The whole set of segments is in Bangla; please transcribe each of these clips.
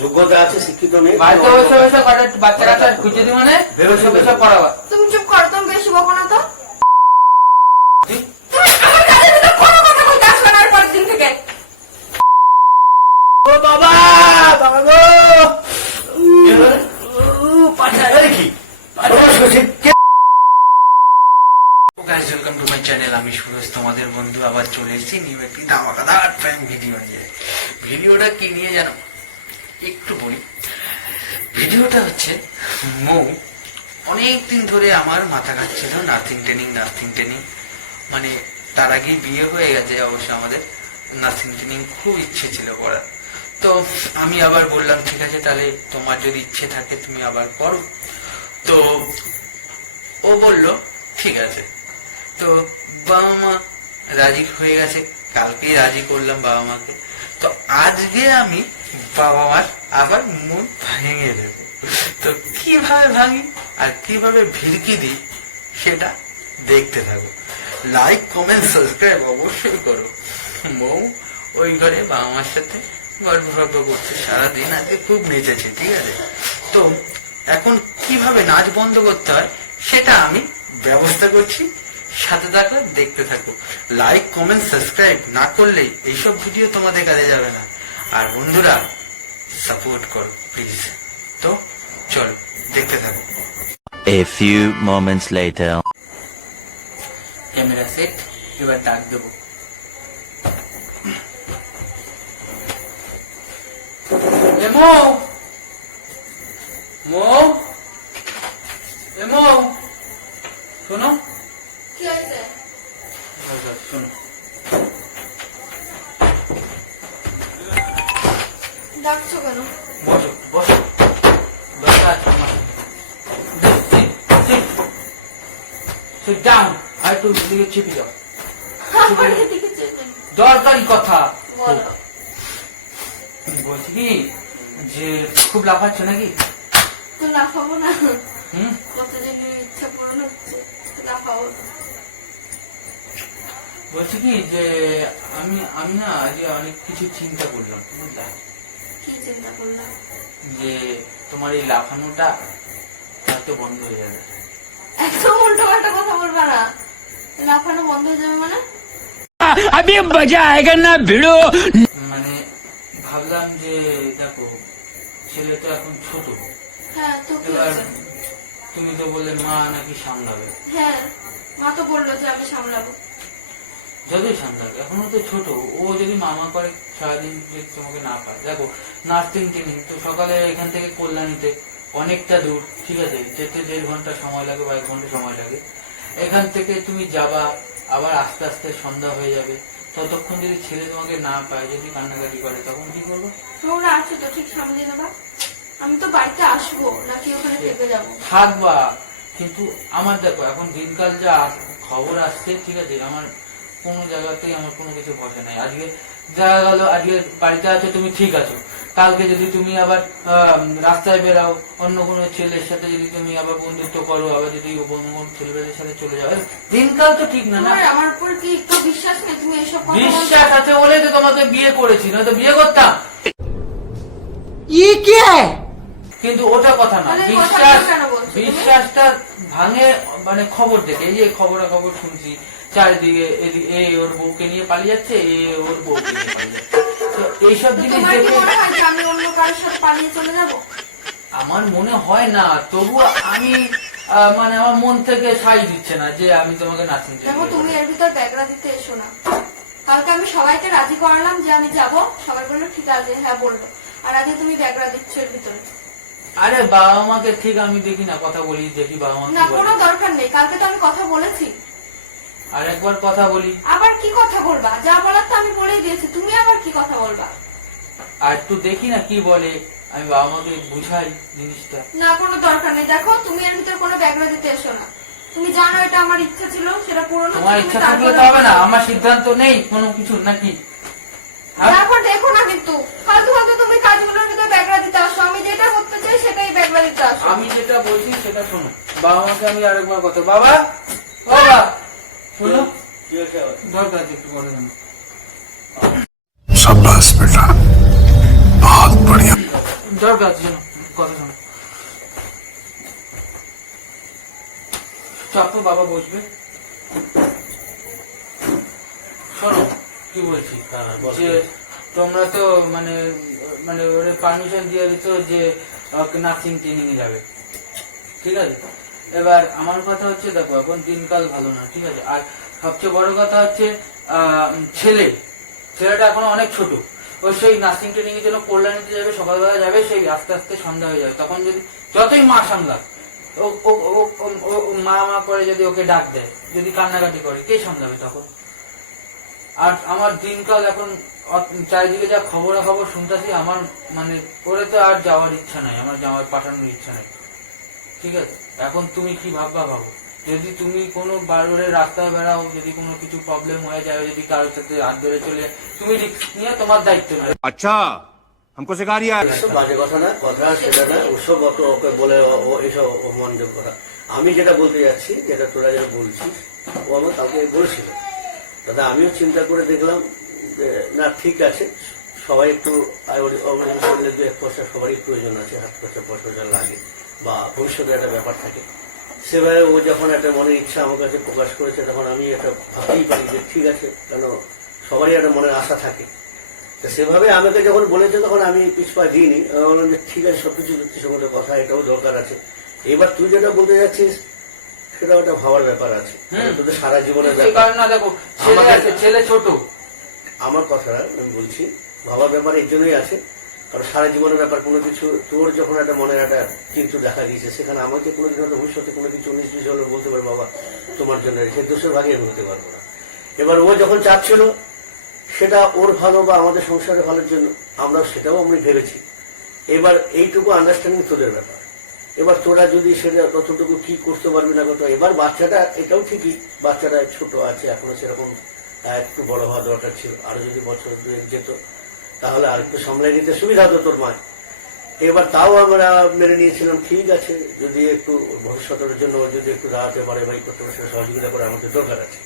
যোগ্যতা আছে, শিক্ষিত নেই, বাড়িতে বসে বসে বাচ্চারা খুঁজে দিই মানে বসে বসে পড়াবা। তুমি চুপ করো, তুমি বেশি বকো না তো। তুমি আমার কাছে তো কোনো কথা বলতে আসবে না পরের দিন থেকে। ও বাবা, বাবা গো, ওয়েলকাম টু মাই চ্যানেল। আমি সুরজ, তোমাদের বন্ধু, আবার চলে এসেছি নিউ একটি ধামাকাদার প্র্যাঙ্ক ভিডিও নিয়ে। ভিডিওটা কি নিয়ে জানো একটু বলি। ভিডিওটা হচ্ছে মৌ অনেকদিন ধরে আমার মাথা খাচ্ছিল নার্সিং ট্রেনিং, মানে তার আগেই বিয়ে হয়ে গেছে অবশ্য। আমাদের নার্সিং ট্রেনিং খুব ইচ্ছে ছিল করার, তো আমি আবার বললাম ঠিক আছে তাহলে তোমার যদি ইচ্ছে থাকে তুমি আবার করো। তো ও বলল ঠিক আছে। তো বাবা মা রাজি হয়ে গেছে, কালকেই রাজি করলাম বাবা মাকে। তো আজকে আমি বাবা মার আবার মন ভেঙে দেবো। তো কিভাবে ভাঙি আর কিভাবে ভিড়কি দিই সেটা দেখতে থাকো। লাইক কমেন্ট সাবস্ক্রাইব অবশ্যই করো। মৌ ওই ঘরে বাবা মার সাথে গল্প করছে সারাদিন, আজকে খুব নেচেছে, ঠিক আছে। তো এখন কিভাবে নাচ বন্ধ করতে হয় সেটা আমি ব্যবস্থা করছি, সাথে থাকো, দেখতে থাকো। লাইক কমেন্ট সাবস্ক্রাইব না করলে এইসব ভিডিও তোমাদের কাছে যাবে না। আর বন্ধুরা সাপোর্ট করো প্লিজ। তো চলো দেখতে থাকো। A few moments later. Camera set, এবার ডাক দেবো। মৌ, মৌ, মৌ, শোনো। কি হয়েছে? শোনো, ডাকছো কেন? বসো বসো, দরকার আছে আমার। Sit down. আর একটু দিকে চেপে যাও। আমার এদিকে চেপে। দরকারি কথা বলো। বলছি কি যে খুব লাফাচ্ছ নাকি? তো লাফাবো না? হুম, কতজনের ইচ্ছা পূরণ হচ্ছে, লাফাবো না। বলছি কি যে আমি না আজকে অনেক কিছু চিন্তা করলাম, বুঝলা? কি চিন্তা করলাম? যে তোমার এই লাফানোটা হয়তো বন্ধ হয়ে যাবে। একদম উল্টো পাল্টা কথা বলবা না। লাফানো বন্ধ হয়ে যাবে মানে? अभी मजा आएगा ना भिड़ो। মানে ভাবলাম যে দেখো ছেলে তো এখন ছোট, হ্যাঁ তো কি এবার হয়েছে? তুমি তো বললে মা নাকি সামলাবে। হ্যাঁ, মা তো বললো যে আমি সামলাবো। যতই সামলাবে, এখনো তো ছোট। ও যদি মামা করে সারাদিন যদি তোমাকে না পায়, দেখো নার্সিং ট্রেনিং তো সকালে এখান থেকে কল্যাণীতে অনেকটা দূর, ঠিক আছে, যেতে 1.5 ঘন্টা সময় লাগে বা 1 ঘন্টা সময় লাগে। এখান থেকে তুমি যাবা, আবার আস্তে আস্তে সন্ধ্যা হয়ে যাবে। ততক্ষণ যদি ছেলে তোমাকে না পায়, যদি কান্নাকাটি করে, তখন কি করবো? তোমরা আছো তো, ঠিক সামলে নেবা। আমি তো বাড়িতে আসবো নাকি ওখানে থেকে যাবো? থাকবা, কিন্তু আমার দেখো এখন দিনকাল যা খবর আসছে, ঠিক আছে, আমার কোনো জায়গাতেই আমার কোনো কিছু ভরসা নাই। আজকে দেখা গেল আজকে বাড়িতে আছো তুমি, ঠিক আছো, কালকে যদি তুমি আবার রাস্তায় বেরাও, অন্য কোনো ছেলের সাথে যদি তুমি আবার বন্ধুত্ব করো, আবার যদি অন্য কোনো ছেলেদের সাথে চলে যাও, দিনকাল তো ঠিক না। না, তোমার আমার উপর কি একটু বিশ্বাস নেই? তুমি এসব কথা বলছো? বিশ্বাস আছে বলেই তো তোমাকে বিয়ে করেছি, নয়তো বিয়ে করতাম। কিন্তু ওটা কথা না, তাহলে বিশ্বাস, কথাটা কেন বলছো তুমি? বিশ্বাসটা ভাঙে মানে খবর দেখে। এই যে খবর শুনছি চারিদিকে, এ ওর বউকে নিয়ে পালিয়ে যাচ্ছে, এ ওর বউকে নিয়ে পালিয়ে যাচ্ছে। তো এইসব তো জিনিস তোমার কি দেখে মনে হয় যে আমি অন্য কারোর সাথে পালিয়ে চলে যাবো? আমার মনে হয় না, তবু আমি মানে আমার মন থেকে সাই দিচ্ছে না যে আমি তোমাকে নার্সিং দেখো, তুমি এর ভিতর ব্যাগরা দিতে এসো না। কালকে আমি সবাইকে রাজি করালাম যে আমি যাব, সবাই বললো ঠিক আছে, হ্যাঁ বললো, আর আজকে তুমি ব্যাগরা দিচ্ছ এর ভিতরে। আরে বাবা মাকে ঠিক আমি দেখি না, কথা বলি, দেখি বাবা মা না, কি কোনো বলে। দরকার নেই, কালকে তো আমি কথা বলেছি। আর একবার কথা বলি। আবার কি কথা বলবা? যা বলার তো আমি বলেই দিয়েছি, তুমি আবার কি কথা বলবা? আর একটু দেখি না কি বলে, আমি বাবা মাকে বুঝাই জিনিসটা। না, কোনো দরকার নেই। দেখো, তুমি এর ভিতরে কোনো ব্যাগরা দিতে এসো না। তুমি জানো এটা আমার ইচ্ছা ছিল, সেটা পূরণ হচ্ছে। তোমার ইচ্ছা থাকলে তো হবে না, আমার সিদ্ধান্ত নেই কোনো কিছু নাকি? তারপর দেখো না, কিন্তু ফালতু ফালতু তুমি কাজগুলোর ভিতরে ব্যাগরা দিতে আসো। আমি যেটা করতে চাই সেটাই ব্যাগরা দিতে আসো। আমি যেটা বলছি সেটা শোনো। বাবা মাকে আমি আরেকবার কথা, বাবা বাবা শোনো, দরকার আছে একটু করে জানো। शाबाश बेटा, बहुत बढ़िया। দরকার আছে, শোনো কথা শোনো। চাপো, বাবা বসবে। শোনো কি বলছি, যে তোমরা তো মানে মানে ওরে পারমিশন দিয়ে দিত যে নার্সিং ট্রেনিং এ যাবে, ঠিক আছে। এবার আমার কথা হচ্ছে, দেখো এখন দিনকাল ভালো না, ঠিক আছে। আর সবচেয়ে বড় কথা হচ্ছে ছেলেটা এখনো অনেক ছোট, ও সেই নার্সিং ট্রেনিং এর জন্য কল্যাণীতে যাবে, সকালবেলা যাবে, সেই আস্তে আস্তে সন্ধ্যা হয়ে যাবে। তখন যদি যতই মা সামলাক, ও মা মা করে যদি ওকে ডাক দেয়, যদি কান্নাকাটি করে, কে সামলাবে তখন? আর আমার দিনকাল এখন চারিদিকে যা খবরাখবর শুনতেছি, আমার মানে ওরে তো আর যাওয়ার ইচ্ছা নাই, আমার যাওয়ার পাঠানোর ইচ্ছা নাই, ঠিক আছে। এখন তুমি কি ভাববা ভাবো, যদি তুমি কোনো বারোরে রাস্তায় বেড়াও, যদি কোনো কিছু প্রবলেম হয়ে যায়, যদি কারোর সাথে হাত ধরে চলে যায়, তুমি রিস্ক নিয়ে তোমার দায়িত্ব নেবে। अच्छा हमको सिखा रिया है এসব বাজে কথা না, কথা সেটা না, ওসব অত ওকে বলে ও এসব অপমানযোগ্য কথা। আমি যেটা বলতে যাচ্ছি, যেটা তোরা যেটা বলছিস, ও আমার কাউকে বলেছিল দাদা। আমিও চিন্তা করে দেখলাম যে না ঠিক আছে, সবাই একটু করলে দু এক পয়সা সবারই প্রয়োজন আছে, হাত খরচা পয়সা লাগে বা ভবিষ্যতে একটা ব্যাপার থাকে। সেভাবে ও যখন একটা মনের ইচ্ছা আমার কাছে প্রকাশ করেছে, তখন আমি এটা ভাবতেই পারি যে ঠিক আছে, কেন সবারই একটা মনের আশা থাকে। তো সেভাবে আমাকে যখন বলেছে, তখন আমি পিছপা দিইনি, আমি বললাম যে ঠিক আছে, সবকিছু যুক্তিসঙ্গত কথা, এটাও দরকার আছে। এবার তুই যেটা বলতে যাচ্ছিস, সেটা একটা ভাবার ব্যাপার আছে, তোদের সারা জীবনের ব্যাপার। দেখো ছেলে ছোট, আমার কথাটা আমি বলছি, ভাবার ব্যাপার এই জন্যই আছে, কারণ সারা জীবনের ব্যাপার। কোনো কিছু তোর যখন একটা মনের একটা কিন্তু দেখা দিয়েছে, সেখানে আমাকে কোনোদিন হয়তো ভবিষ্যতে কোনো কিছু 19-20 হলে বলতে পারে বাবা তোমার জন্য, সেই দোষের ভাগে আমি হতে পারবো না। এবার ও যখন চাচ্ছিল সেটা ওর ভালো বা আমাদের সংসারের ভালোর জন্য, আমরাও সেটাও আমি ভেবেছি। এবার এইটুকু আন্ডারস্ট্যান্ডিং তোদের ব্যাপার। এবার তোরা যদি সেটা ততটুকু কি করতে পারবি না করতে, এবার বাচ্চাটা এটাও ঠিকই, বাচ্চাটা ছোট আছে এখনো, সেরকম একটু বড় হওয়া দরকার ছিল। আরো যদি বছর দুয়েক যেত, তাহলে আর একটু সামলাই নিতে সুবিধা হতো তোর মায়। এবার তাও আমরা মেনে নিয়েছিলাম, ঠিক আছে, যদি একটু ভবিষ্যতের জন্য যদি একটু দাঁড়াতে পারে বা করতে পারে, সেটা সহযোগিতা করে আমাদের দরকার আছে।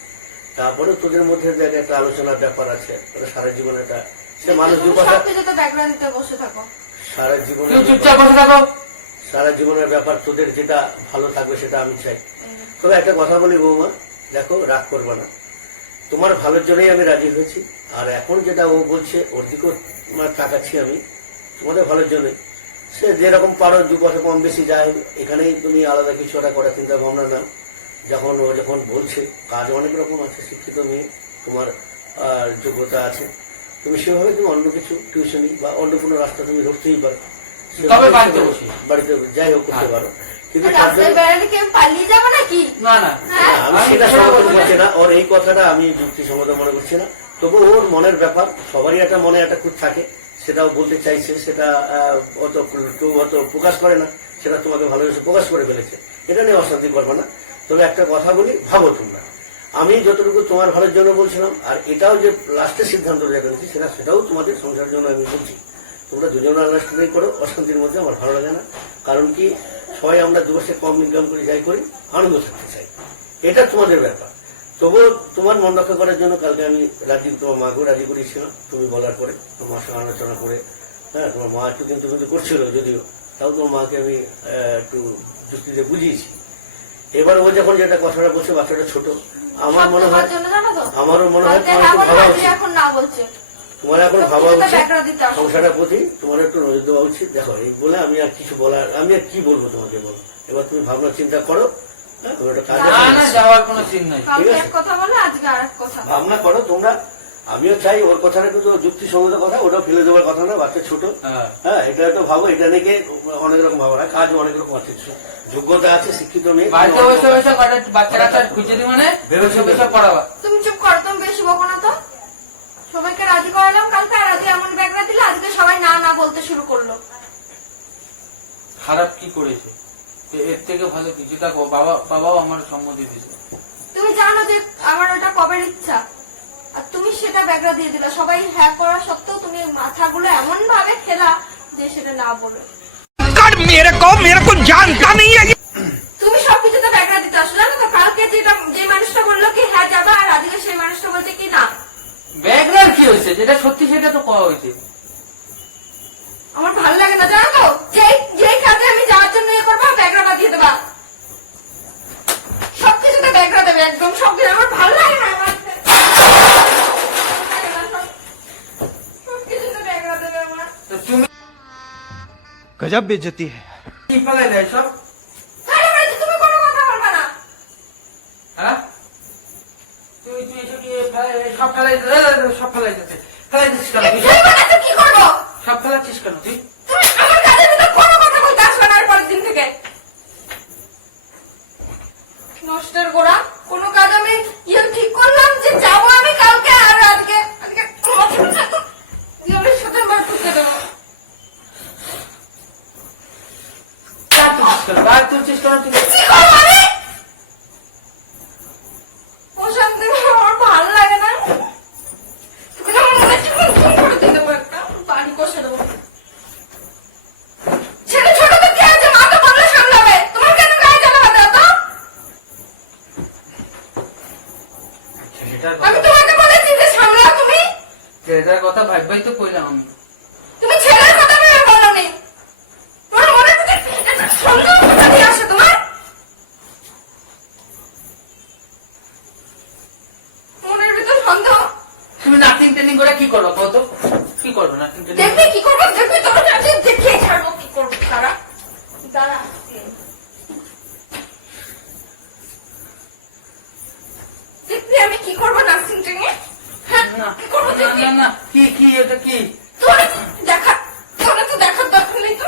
তারপরে তোদের মধ্যে একটা আলোচনার ব্যাপার আছে, সারা জীবন একটা সে মানুষ বসে থাকো, সারা জীবন চুপচাপ বসে থাকো, সারা জীবনের ব্যাপার, তোদের যেটা ভালো থাকবে সেটা আমি চাই। তবে একটা কথা বলি বৌমা, দেখো রাগ করবা না, তোমার ভালোর জন্যই আমি রাজি হয়েছি। আর এখন যেটা ও বলছে, ওর দিকেও তাকাচ্ছি আমি, তোমাদের ভালোর জন্যই। সে যেরকম পারো 2 পয়সা কম বেশি যায়, এখানেই তুমি আলাদা কিছু একটা করার চিন্তা ভাবনা না। যখন ও যখন বলছে, কাজ অনেক রকম আছে, শিক্ষিত মেয়ে, তোমার যোগ্যতা আছে, তুমি সেভাবে তুমি অন্য কিছু টিউশনি বা অন্য কোনো রাস্তা তুমি ধরতেই পারো, বাড়িতে যাই হোক করতে পারো। কিন্তু আমি সেটা সমর্থন করছি না, ওর এই কথাটা আমি যুক্তিসঙ্গত মনে করছি না। তবু ওর মনের ব্যাপার, সবারই একটা মনে একটা খুঁত থাকে, সেটাও বলতে চাইছে, সেটা কেউ অত প্রকাশ করে না, সেটা তোমাকে ভালোবেসে প্রকাশ করে ফেলেছে, এটা নিয়ে অশান্তি করবে না। তবে একটা কথা বলি, ভাবো তোমরা, আমি যতটুকু তোমার ভালোর জন্য বলছিলাম, আর এটাও যে লাস্টের সিদ্ধান্ত যেটা নিচ্ছি, সেটাও তোমাদের সংসারের জন্য আমি বলছি। তোমরা দুজনে আন্ডারস্ট্যান্ডিং করো, অশান্তির মধ্যে আমার ভালো লাগে না। কারণ কি, সবাই আমরা 2 বছর কম ইনকাম করে যাই করি, আনন্দ থাকতে চাই, এটা তোমাদের ব্যাপার। তবুও তোমার মন রক্ষা করার জন্য কালকে আমি তোমার মাকেও রাজি করিয়েছিলাম, তুমি বলার পরে তোমার সঙ্গে আলোচনা করে। হ্যাঁ, তোমার মা একটু কিন্তু করছিল যদিও, তাও তোমার মাকে আমি একটু যুক্তিতে বুঝিয়েছি। এবার ও যখন যেটা কথাটা বলছে, বাচ্চাটা ছোট, আমার মনে হয়, আমারও মনে হয় তোমার একটু ভাবা উচিত, তোমার এখন ভাবা উচিত সংসারের প্রতি তোমার একটু নজর দেওয়া উচিত। দেখো, এই বলে আমি আর কিছু বলার, আমি আর কি বলবো তোমাকে, বলো। এবার তুমি ভাবনা চিন্তা করো, ভাবনা করো তোমরা। আমিও চাই ওর কথাটা কিন্তু যুক্তিসঙ্গত কথা, ওটা ফেলে দেওয়ার কথা না, বাচ্চা ছোট। হ্যাঁ, এটা একটু ভাবো, এটা নিয়ে অনেক রকম ভাবো না, কাজ অনেক রকম আছে, যোগ্যতা আছে, শিক্ষিত মেয়ে। তুমি চুপ করো, তুমি বেশি বকো না তো। সবাইকে রাজি করালাম কালকে, আর আজকে এমন ব্যাগরা দিলে, আজকে সবাই না না বলতে শুরু করলো। খারাপ কি করেছে? এর থেকে ভালো কিছু, দেখো বাবাও আমার সম্মতি দিয়েছে। তুমি জানো যে আমার ওটা কবের ইচ্ছা, আর তুমি সেটা ব্যাগরা দিয়ে দিলা। সবাই হ্যাঁ করা সত্ত্বেও তুমি মাথাগুলো এমন ভাবে খেলা যে সেটা না বলে। তুমি সবকিছুতে ব্যাগরা দিতে আসলে না তো। কালকে যে মানুষটা বললো কি হ্যাঁ যাবা, আর আজকে সেই মানুষটা বলছে কি না। ব্যাগরার কি হয়েছে? যেটা সত্যি সেটা তো কওয়া হয়েছে। আমার ভালো লাগে না জানো তো, যেই কাজে আমি যাওয়ার জন্য ইয়ে করবো ব্যাগরা বাঁধিয়ে দেবা, সবকিছুতে ব্যাগরা দেবে, একদম সবকিছু। আমার ভালো লাগে না, সবকিছুতে ব্যাগরা দেবে আমার। তো তুমি गजब बेइज्जती है। কি ফেলে দেয় সব? আরে বাড়িতে তুমি কোনো কথা বলবা না। হ্যাঁ তুমি তুমি এসব নিয়ে সব ফেলাই যাচ্ছে ফেলাই দিচ্ছিস কেন তুই? ফেলবা না তো কি করবো? সব ফেলাচ্ছিস কেন তুই? তুমি আমার কাজের ভিতর কোনো কথা বলতে আসবে না আর পরের দিন থেকে। নষ্টের গোড়া, কোনো কাজ আমি ঠিক করলাম যে যাবো আমি কালকে, আর আজকে আমি সাথে বার করতে দেবো। গায়ে তুলছিস কেন তুই? কি করবো আমি? অশান্তি, আমার ভালো লাগে না। তোকে যখন মনে হচ্ছে ফোন করে দিয়ে দেবো, একটা বাড়ি কষে দেবো। ছেলে ছোট তো কি আছে, মা তো বললে সামলাবে, তোমার কেন গায়ে জ্বালা বাঁধে অত? ছেলেটার আমি তোমাকে বলেছি যে সামলাও তুমি। ছেলেটার কথা ভাববাই তো কইলাম আমি। তুমি ছেলের কথা ভেবে বলো নি, তোমার মনে হচ্ছে সন্দেহ কোথা দিয়ে আসে তোমার? মনের ভিতর সন্দেহ। তুমি নার্সিং ট্রেনিং করে কি করো কত? কি করো নার্সিং ট্রেনিং? দেখবি কি করবো, দেখবি তোর কাছে দেখিয়ে ছাড়বো কি করবো। তারা দাঁড়া, দেখবি আমি কি করবো নার্সিং ট্রেনিং। হ্যাঁ না কি করবো দেখবি। না না কি কি এটা কি? তোরা তো দেখার দরকার নেই তো।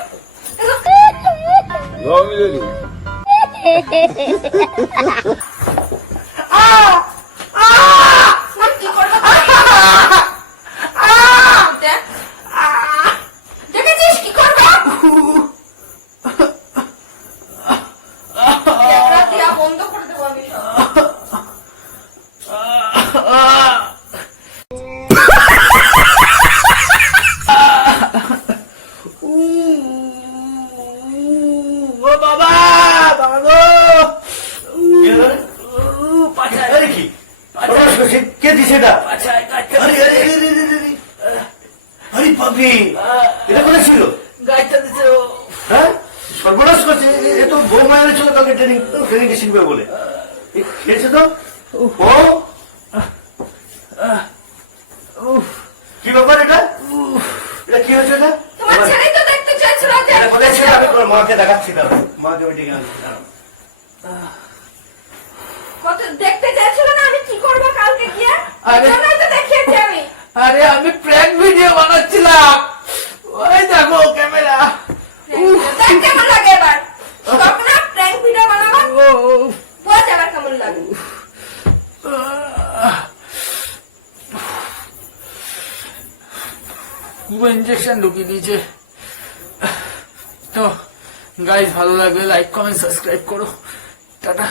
কি করবো দেখ, দেখেছিস কি করবো। দিয়া বন্ধ করে দেবো আমি সব। ও বাবা, বাবা গো! কি হলো রে? আরে কি? সর্বনাশ করছে। কে দিছে এটা? আরে, আরে, আরে, আরে, আরে, আরে। আরে বাপরে, এটা কোথায় ছিল? গাইটা দিছে ও। হ্যাঁ, সর্বনাশ করছে। এ তো বউ মায়ের ছিল কাউকে ট্রেনিং শিখবে বলে। এ খেয়েছে তো ও। কি ব্যাপার এটা? এটা কি হচ্ছে এটা? তোমার ছেলেই তো দেখতে চাইছিল যে এটা কোথায় ছিল? আমি তোমার মাকে দেখাচ্ছি, দাঁড়াও। মাকে আমি ডেকে আনছি, দাঁড়াও। কত দেখতে চাইছিল না আমি কি করবো কালকে গিয়ে, আরে। এজন্যই তো দেখিয়েছি আমি। আরে আমি প্র্যাঙ্ক ভিডিও বানাচ্ছিলাম, ওই দেখো ক্যামেরা। দেখ কেমন লাগে এবার, তখন না প্র্যাঙ্ক ভিডিও বানাবো, বোঝ এবার কেমন লাগে। ইঞ্জেকশন ঢুকিয়ে দিয়েছে। তো গাইজ ভালো লাগলে লাইক কমেন্ট সাবস্ক্রাইব করো। টাটা।